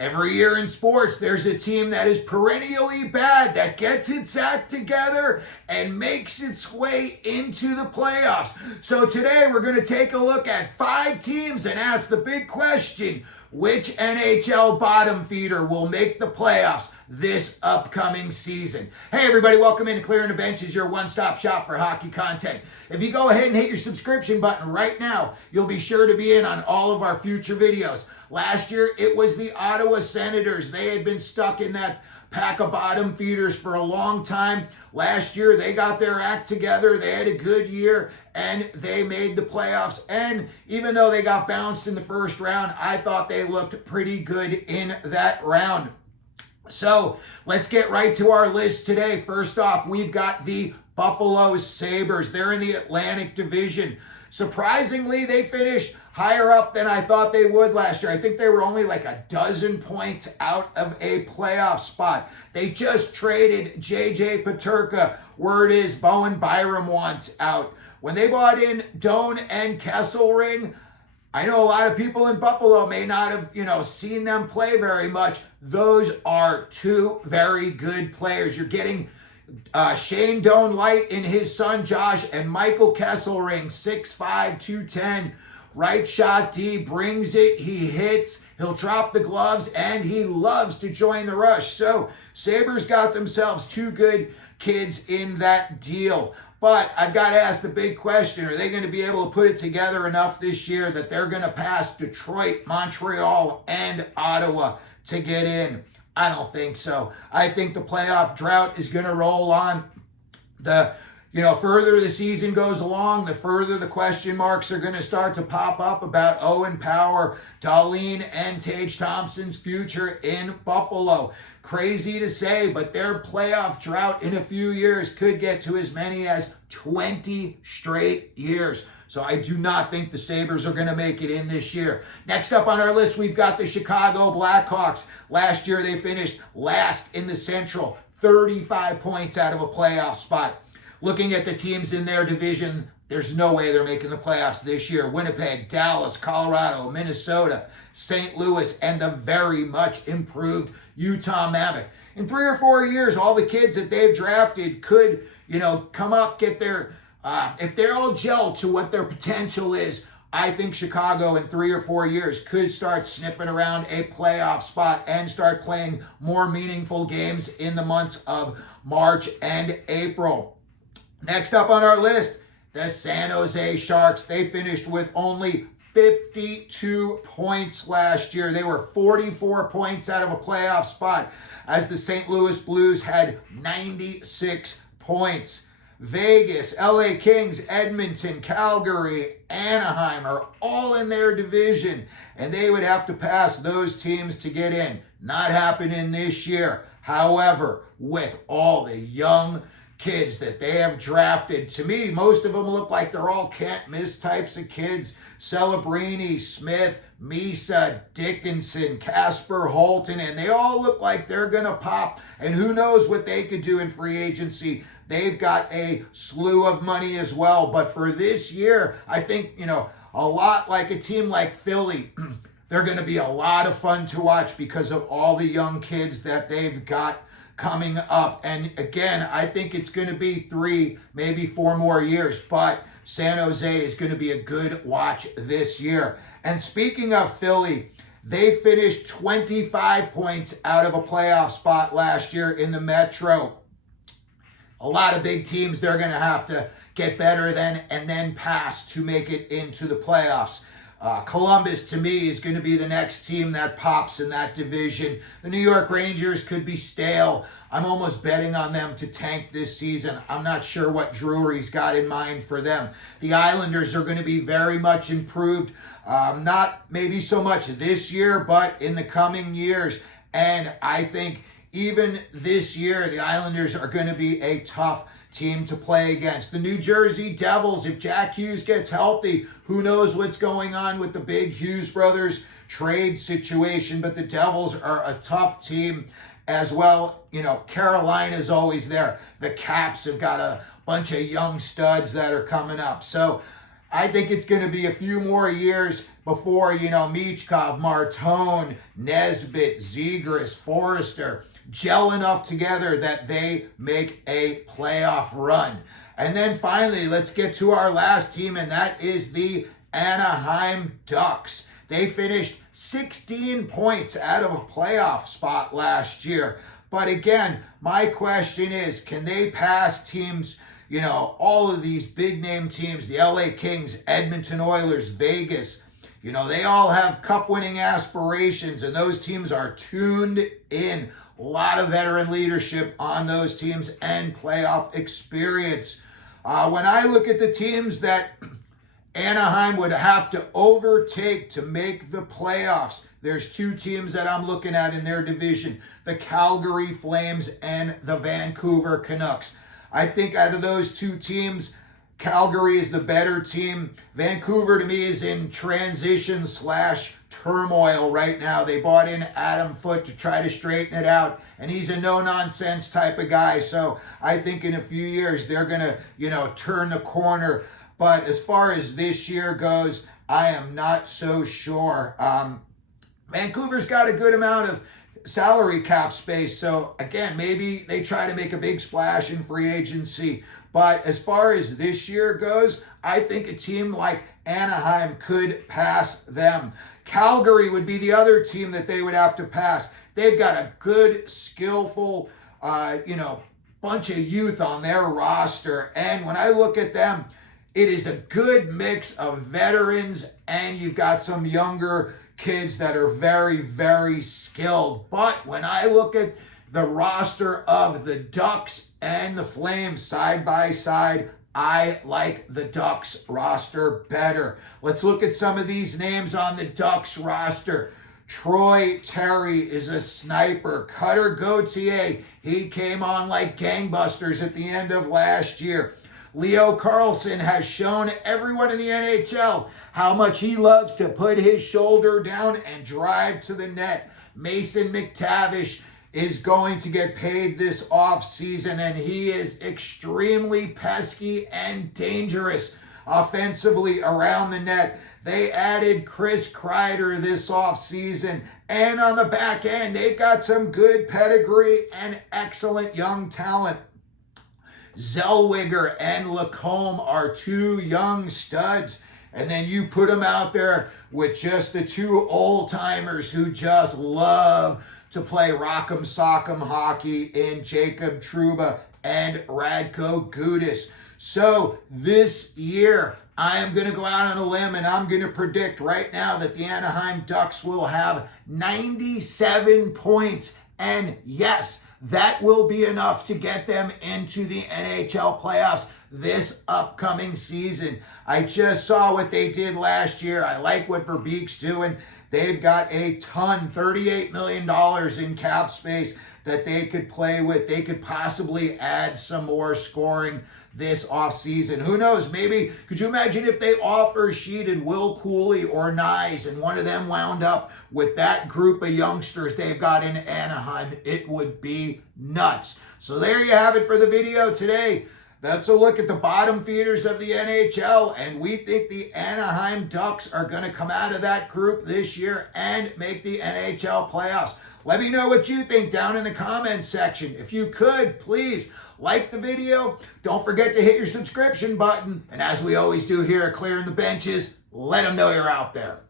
Every year in sports, there's a team that is perennially bad, that gets its act together and makes its way into the playoffs. So today we're going to take a look at 5 teams and ask the big question: which NHL bottom feeder will make the playoffs this upcoming season? Hey everybody, welcome into Clearing the Benches, your one-stop shop for hockey content. If you go ahead and hit your subscription button right now, you'll be sure to be in on all of our future videos. Last year, it was the Ottawa Senators. They had been stuck in that pack of bottom feeders for a long time. Last year, they got their act together. They had a good year, and they made the playoffs. And even though they got bounced in the first round, I thought they looked pretty good in that round. So let's get right to our list today. First off, we've got the Buffalo Sabres. They're in the Atlantic Division. Surprisingly, they finished higher up than I thought they would last year. I think they were only like a dozen points out of a playoff spot. They just traded J.J. Peterka. Word is Bowen Byram wants out. When they brought in Doan and Kesselring, I know a lot of people in Buffalo may not have, seen them play very much. Those are 2 very good players. You're getting Shane Doan Light and his son Josh, and Michael Kesselring, 6'5", 210, right shot D, brings it, he hits, he'll drop the gloves, and he loves to join the rush. So Sabres got themselves 2 good kids in that deal. But I've got to ask the big question: are they going to be able to put it together enough this year that they're going to pass Detroit, Montreal, and Ottawa to get in? I don't think so. I think the playoff drought is going to roll on. The further the season goes along, the further the question marks are going to start to pop up about Owen Power, Dahlin, and Tage Thompson's future in Buffalo. Crazy to say, but their playoff drought in a few years could get to as many as 20 straight years. So I do not think the Sabres are going to make it in this year. Next up on our list, we've got the Chicago Blackhawks. Last year, they finished last in the Central, 35 points out of a playoff spot. Looking at the teams in their division, there's no way they're making the playoffs this year. Winnipeg, Dallas, Colorado, Minnesota, St. Louis, and the very much improved Utah Mammoth. In 3 or 4 years, all the kids that they've drafted could, come up, get their, if they're all gelled to what their potential is, I think Chicago in 3 or 4 years could start sniffing around a playoff spot and start playing more meaningful games in the months of March and April. Next up on our list, the San Jose Sharks. They finished with only 52 points last year. They were 44 points out of a playoff spot, as the St. Louis Blues had 96 points. Vegas, LA Kings, Edmonton, Calgary, Anaheim are all in their division, and they would have to pass those teams to get in. Not happening this year. However, with all the young kids that they have drafted, to me, most of them look like they're all can't-miss types of kids. Celebrini, Smith, Misa, Dickinson, Casper Holton, and they all look like they're going to pop, and who knows what they could do in free agency. They've got a slew of money as well, but for this year, I think, a lot like a team like Philly, they're going to be a lot of fun to watch because of all the young kids that they've got coming up. And again, I think it's going to be 3, maybe 4 more years, but San Jose is going to be a good watch this year. And speaking of Philly, they finished 25 points out of a playoff spot last year in the Metro. A lot of big teams, they're going to have to get better than and then pass to make it into the playoffs. Columbus, to me, is going to be the next team that pops in that division. The New York Rangers could be stale. I'm almost betting on them to tank this season. I'm not sure what Drury's got in mind for them. The Islanders are going to be very much improved. Not maybe so much this year, but in the coming years. And I think even this year, the Islanders are going to be a tough team to play against. The New Jersey Devils, if Jack Hughes gets healthy, who knows what's going on with the big Hughes brothers trade situation, but the Devils are a tough team as well. Carolina's always there. The Caps have got a bunch of young studs that are coming up. So I think it's going to be a few more years before, Michkov, Martone, Nesbitt, Zegras, Forrester gel enough together that they make a playoff run. And then finally, let's get to our last team, and that is the Anaheim Ducks. They finished 16 points out of a playoff spot last year. But again, my question is, can they pass teams, all of these big name teams, the LA Kings, Edmonton Oilers, Vegas, they all have cup winning aspirations, and those teams are tuned in. A lot of veteran leadership on those teams and playoff experience. When I look at the teams that Anaheim would have to overtake to make the playoffs, there's two teams that I'm looking at in their division, the Calgary Flames and the Vancouver Canucks. I think out of those two teams, Calgary is the better team. Vancouver, to me, is in transition/turmoil right now. They bought in Adam Foote to try to straighten it out, and he's a no-nonsense type of guy. So I think in a few years, they're going to, turn the corner. But as far as this year goes, I am not so sure. Vancouver's got a good amount of salary cap space. So again, maybe they try to make a big splash in free agency. But as far as this year goes, I think a team like Anaheim could pass them. Calgary would be the other team that they would have to pass. They've got a good, skillful, bunch of youth on their roster. And when I look at them, it is a good mix of veterans, and you've got some younger kids that are very, very skilled. But when I look at the roster of the Ducks and the Flames side by side, I like the Ducks roster better. Let's look at some of these names on the Ducks roster. Troy Terry is a sniper. Cutter Gauthier, he came on like gangbusters at the end of last year. Leo Carlson has shown everyone in the NHL how much he loves to put his shoulder down and drive to the net. Mason McTavish is going to get paid this offseason, and he is extremely pesky and dangerous offensively around the net. They added Chris Kreider this offseason, and on the back end, they've got some good pedigree and excellent young talent. Zellweger and Lacombe are two young studs, and then you put them out there with just the two old-timers who just love to play rock'em sock'em hockey in Jacob Trouba and Radko Gudas. So this year, I am going to go out on a limb, and I'm going to predict right now that the Anaheim Ducks will have 97 points, and yes, that will be enough to get them into the NHL playoffs this upcoming season. I just saw what they did last year. I like what Verbeek's doing. They've got a ton, $38 million in cap space that they could play with. They could possibly add some more scoring this offseason. Who knows? Maybe, could you imagine if they sheeted Will Cooley or Nyes and one of them wound up with that group of youngsters they've got in Anaheim? It would be nuts. So there you have it for the video today. That's a look at the bottom feeders of the NHL, and we think the Anaheim Ducks are going to come out of that group this year and make the NHL playoffs. Let me know what you think down in the comments section. If you could, please like the video. Don't forget to hit your subscription button. And as we always do here at Clearing the Benches, let them know you're out there.